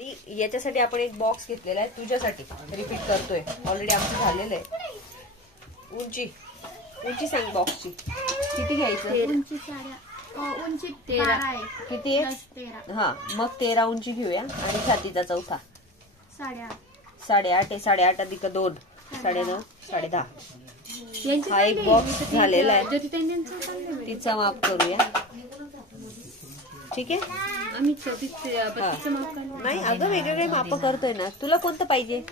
याच्यासाठी आपण एक बॉक्स घेतलेला आहे, तुझ्यासाठी रिपीट करतोय, ऑलरेडी आमचं झालेलं आहे. उंची सांग बॉक्सची किती घ्यायचं. उंची 13 आहे. किती आहे? हा, मग 13 उंची घेऊया आणि छातीचा चौथा 8.5 आहे. 8.5 अधिक 2 9.5 10.5. हा एक बॉक्स झालेला आहे, तिचा माप करूया. ठीक आहे. आम्ही नाही अगं, वेगवेगळे माप करतोय ना. तुला कोणतं पाहिजे?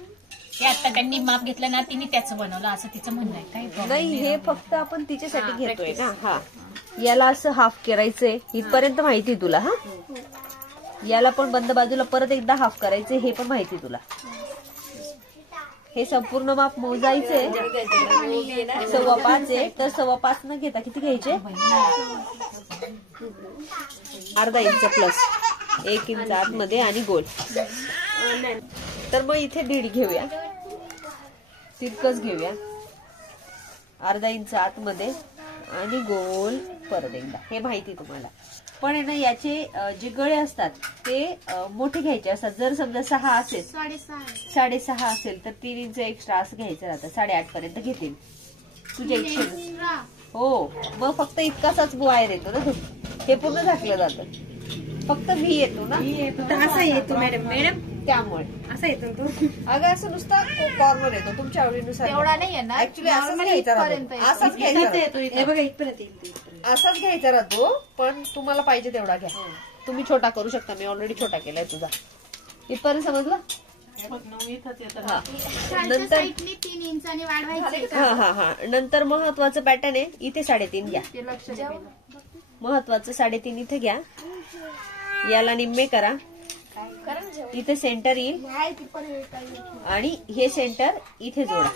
आता त्यांनी माप घेतलं ना, तिने त्याचं बनवलं असं तिचं म्हणणं आहे. काही नाही, हे फक्त आपण तिच्यासाठी घेतोय ना. हा, याला असं हाफ करायचंय, इथपर्यंत माहिती तुला. हा, याला पण बंद बाजूला परत एकदा हाफ करायचंय, हे पण माहिती तुला. हे संपूर्ण माप मोजायचे. 5.25 आहे, तर 5.25 न घेता किती घ्यायचे? अर्धा इंच प्लस 1 इंच आतमध्ये आणि गोल. तर मग इथे 1.5 घेऊया, तितकंच घेऊया. अर्धा इंच आतमध्ये आणि गोल परत एकदा. हे माहिती तुम्हाला. पण आहे ना, याचे जे गळे असतात ते मोठे घ्यायचे असतात. जर समजा 6 असेल, 6.5 असेल तर 3 इंच एक्स्ट्रा असं घ्यायचं राहतं. 8.5 पर्यंत घेतील तुझ्या इच्छेने. हो, मग फक्त इतकाच वायर येतो ना. हे पूर्ण झाकलं जातं, फक्त व्ही येतो ना. असा येतो मॅडम. त्यामुळे असा येतो तो. अगं असं नुसता कॉर्नर येतो तुमच्या आवडीनुसार. एवढा नाही येणार ऍक्च्युली असाच घ्यायचा राहतो. पण तुम्हाला पाहिजे तेवढा घ्या. तुम्ही छोटा करू शकता. मी ऑलरेडी छोटा केलाय तुझा. इथपर्यंत समजलं? नंतर 3 इंचाने वाढवायचे. हा, नंतर महत्वाचं पॅटर्न आहे. इथे 3.5 घ्या. महत्वाचं 3.5 इथे घ्या. याला निम्मे करा. इथे सेंटर येईल आणि हे सेंटर इथे जोडा.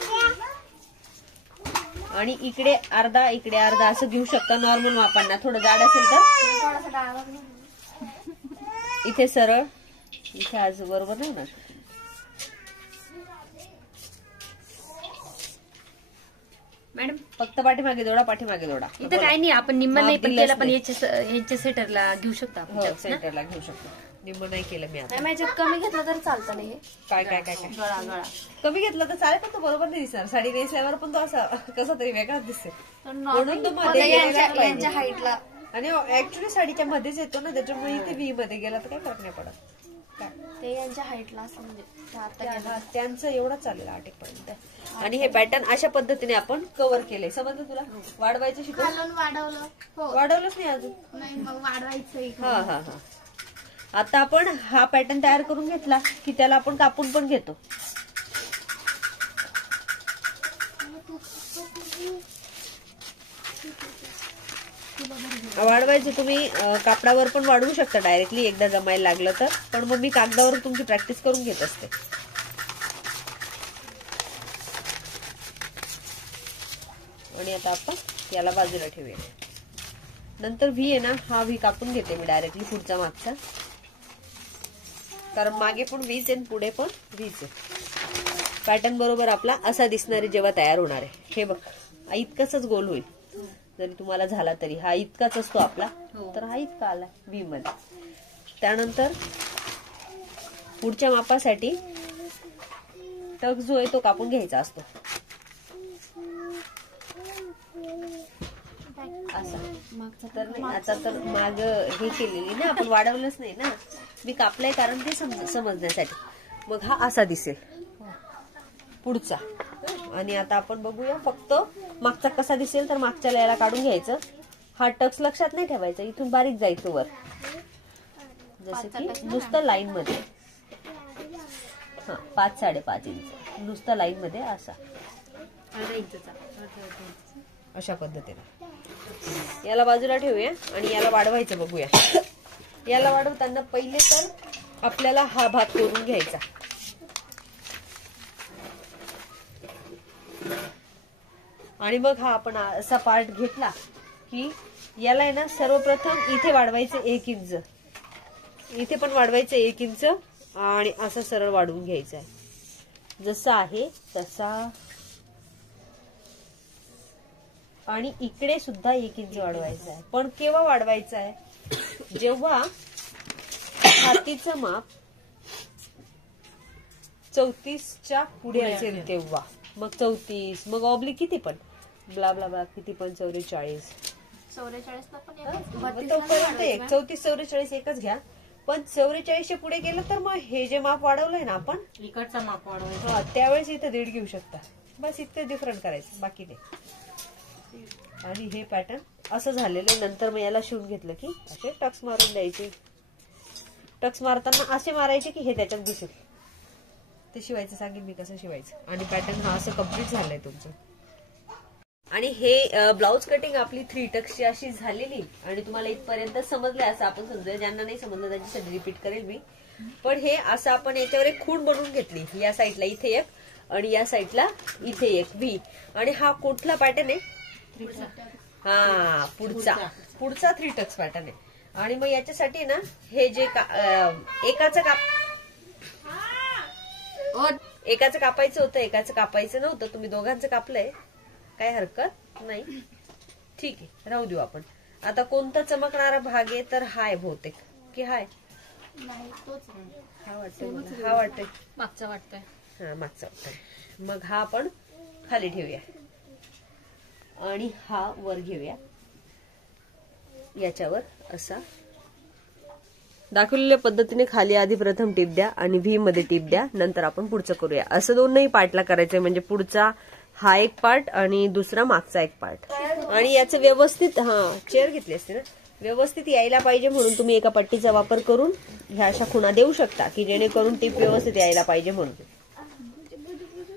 आणि इकडे अर्धा असं घेऊ शकता नॉर्मल मापांना. थोडं जाड असेल तर इथे सरळ. इथे आज बरोबर नाही ना. मॅडम फक्त पाठीमागे जोडा. इथं काय नाही, आपण निम्मा नाही पण केला, पण याच्या सेंटरला घेऊ शकतो आपण. सेंटरला घेऊ शकतो. निम्म नाही केलं मी आता. माझ्यात कमी घेतलं तर चालतं. नाही काय गळा कमी घेतलं तर चालेल, पण तो बरोबर नाही दिसणार. साडी नेसल्यावर पण तो असा कसा तरी वेगळाच दिसते. म्हणून तो मध्ये यांच्या हाईटला. आणि ऍक्च्युली साडीच्या मध्येच येतो ना, त्याच्यामुळे इथे व्ही मध्ये गेला तर काही फरक नाही पडत. ते यांच्या हाईटला असं म्हणजे त्यांचं एवढं चालेल 8 पर्यंत. आणि हे पॅटर्न अशा पद्धतीने आपण कव्हर केले. समजलं तुला? वाढवायचं शिकवलं? वाढवलंच नाही अजून. वाढवायचं. हा. आता आपण हा पॅटर्न तयार करून घेतला की त्याला आपण कापून पण घेतो. वाढवायचं तुम्ही कापडावर पण वाढवू शकता डायरेक्टली, एकदा जमायला लागलं तर. पण मग मी कागदावर तुमची प्रॅक्टिस करून घेत असते. आणि आता आपण याला बाजूला ठेवूया. नंतर व्ही आहे ना, हा व्ही कापून घेते मी डायरेक्टली पुढचा मागचा. कारण मागे पण व्हीच आहे, पुढे पण व्हीच आहे. पॅटर्न बरोबर आपला असा दिसणारे जेव्हा तयार होणार आहे. हे बघ, इतकंच गोल होईल. जरी तुम्हाला झाला तरी हा इतकाच असतो आपला. तर हा इतका आला व्ही मध्ये. त्यानंतर पुढच्या मापासाठी टक जो आहे तो कापून घ्यायचा असतो. असा तर नाही. आता तर माग हे केलेली ना आपण, वाढवलंच नाही ना. मी कापलंय कारण ते समजण्यासाठी. मग हा असा दिसेल पुढचा. आणि आता आपण बघूया फक्त मागचा कसा दिसेल. तर मागच्या याला काढून घ्यायचं. हा टक्स लक्षात नाही ठेवायचा, इथून बारीक जायचं वर, जसं की नुसतं लाईन मध्ये. 5-5.5 इंच नुसतं लाईन मध्ये असा, अशा पद्धतीने. याला बाजूला ठेवूया आणि याला वाढवायचं बघूया. याला वाढवताना पहिले तर आपल्याला हा भाग करून घ्यायचा. आणि मग हा आपण असा पार्ट घेतला की याला आहे ना, सर्वप्रथम इथे वाढवायचं 1 इंच, इथे पण वाढवायचं 1 इंच आणि असं सरळ वाढवून घ्यायचं आहे. जसं आहे तसा. आणि इकडे सुद्धा 1 इंच वाढवायचं आहे. पण केव्हा वाढवायचं आहे? जेव्हा छातीचं माप 34च्या पुढे असेल तेव्हा, मग 34, मग ऑब्लिक किती पण ब्ला ब्ला ब्ला किती पण 44, 44ला पण मग तोपर्यंत एक 34 44 एकच घ्या. पण 44च्या पुढे गेलं तर मग हे जे माप वाढवलंय ना आपण इकडचा माप वाढवायचा. हा, त्यावेळेस इथं 1.5 घेऊ शकता. बस इतकं डिफरंट करायचं, बाकी नाही. आणि हे पॅटर्न असं झालेलं. नंतर मग याला शिवून घेतलं की असे टक्स मारून द्यायचे. टक्स मारताना असे मारायचे की हे त्याच्यात दिसेल. ते शिवायचं सांगेन मी कसं शिवायचं. आणि पॅटर्न हा असं कम्प्लीट झालंय तुमचं. आणि हे ब्लाउज कटिंग आपली 3 टक्सची अशी झालेली. आणि तुम्हाला इथपर्यंत समजलंय असं आपण समजूया. ज्यांना नाही समजलं त्यांच्यासाठी रिपीट करेल मी. पण हे असं आपण याच्यावर एक खूण बनवून घेतली. या साईडला इथे एक आणि या साईडला इथे एक व्ही. आणि हा कुठला पॅटर्न आहे? हा, पुढचा 3 टक्स पॅटर्न आहे. आणि मग याच्यासाठी ना हे जे एकाचं कापायचं होतं, एकाचं कापायचं नव्हतं. तुम्ही दोघांचं कापलंय, काय हरकत नाही. ठीक आहे, राहू देऊ आपण. आता कोणता चमकणारा भाग आहे तर हाय बहुतेक की हाय हा वाटतंय मागचा वाटतोय. हा, मागचा वाटतंय. मग हा आपण खाली ठेवूया आणि हा वर घेऊया. याच्यावर असा दाखवलेल्या पद्धतीने खाली आधी प्रथम टीप द्या आणि व्ही मध्ये टीप द्या. नंतर आपण पुढचं करूया. असं दोनही पार्टला करायचंय. म्हणजे पुढचा हा एक पार्ट आणि दुसरा मागचा एक पार्ट. आणि याचं व्यवस्थित चेअर घेतली असते ना, व्यवस्थित यायला पाहिजे म्हणून तुम्ही एका पट्टीचा वापर करून ह्या अशा खुणा देऊ शकता की जेणेकरून टीप व्यवस्थित यायला पाहिजे म्हणून.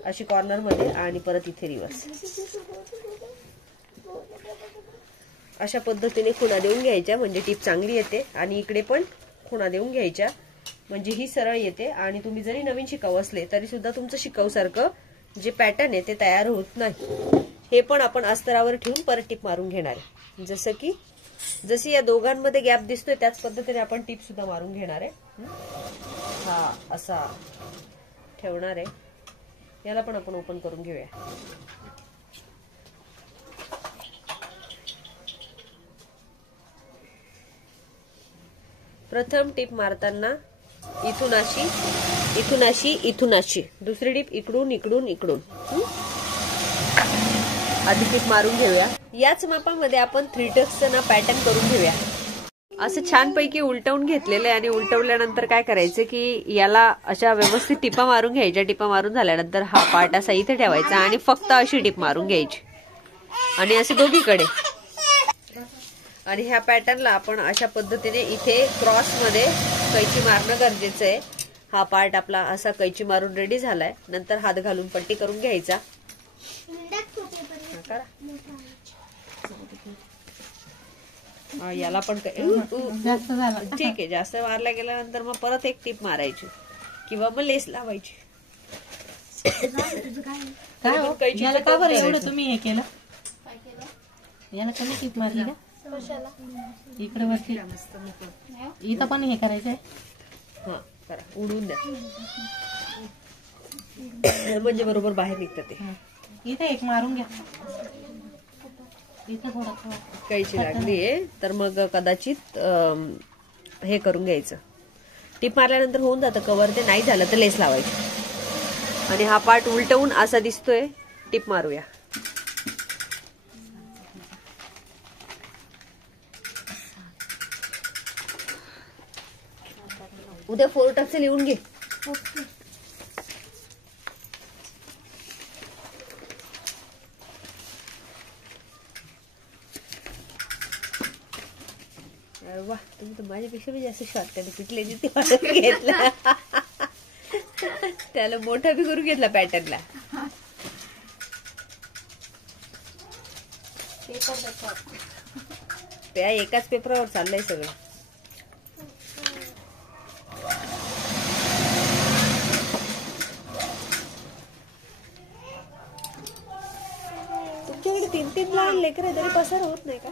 अशी कॉर्नर मध्ये आणि परत इथे रिव्हर्स. अशा पद्धतीने खुणा देऊन घ्यायच्या म्हणजे टीप चांगली येते. आणि इकडे पण खुणा देऊन घ्यायच्या म्हणजे ही सरळ येते. आणि तुम्ही जरी नवीन शिकाऊ असले तरी सुद्धा तुमचं शिकाऊ सारखं जे पॅटर्न आहे ते तयार होत नाही. हे पण आपण अस्तरावर ठेवून परत टीप मारून घेणार आहे. जशी या दोघांमध्ये गॅप दिसतोय त्याच पद्धतीने आपण टीप सुद्धा मारून घेणार आहे. हा असा ठेवणार आहे. याला पण आपण ओपन करून घेऊया. प्रथम टीप मारताना इथून अशी, इथून अशी, इथून अशी. दुसरी टीप इकडून इकडून इकडून. आधी टीप मारून घेऊया. याच मापामध्ये आपण 3 टक्सचं ना पॅटर्न करून घेऊया. असं छानपैकी उलटवून घेतलेलं आहे. आणि उलटवल्यानंतर काय करायचं की याला अशा व्यवस्थित टिपा मारून घ्यायच्या. टिपा मारून झाल्यानंतर हा पार्ट असा इथे ठेवायचा आणि फक्त अशी टीप मारून घ्यायची. आणि असे दोघीकडे. आणि ह्या पॅटर्नला आपण अशा पद्धतीने इथे क्रॉस मध्ये कैची मारणं गरजेचं आहे. हा पार्ट आपला असा कैची मारून रेडी झालाय. नंतर हात घालून पट्टी करून घ्यायचा. याला पण ठीक आहे. जास्त मारला गेल्यानंतर मग परत एक टीप मारायची किंवा मग लेस लावायची. तुम्ही हे केलं याला कमी टीप मारली का इकडे वरती इथं पण हे करायचंय. हा करा, उडून द्या म्हणजे बरोबर बाहेर निघतं ते. इथे एक मारून घ्या. इथं थोडं कैची लागलीये तर मग कदाचित हे करून घ्यायचं. टीप मारल्यानंतर होऊन जातं कव्हर. ते नाही झालं तर लेस लावायची. आणि हा पार्ट उलटवून असा दिसतोय. टीप मारूया. उद्या 4 टक्स लिहून घे. वा, तुम्ही तर माझ्यापेक्षा बी जास्त शॉर्टकट पिटल्याची ते वाटून घेतला. त्याला मोठा बी करून घेतला पॅटर्नला. त्या एकाच पेपरावर चाललंय सगळं. तुमच्याकडे 3-3 लहान लेकर तरी पसार होत नाही का?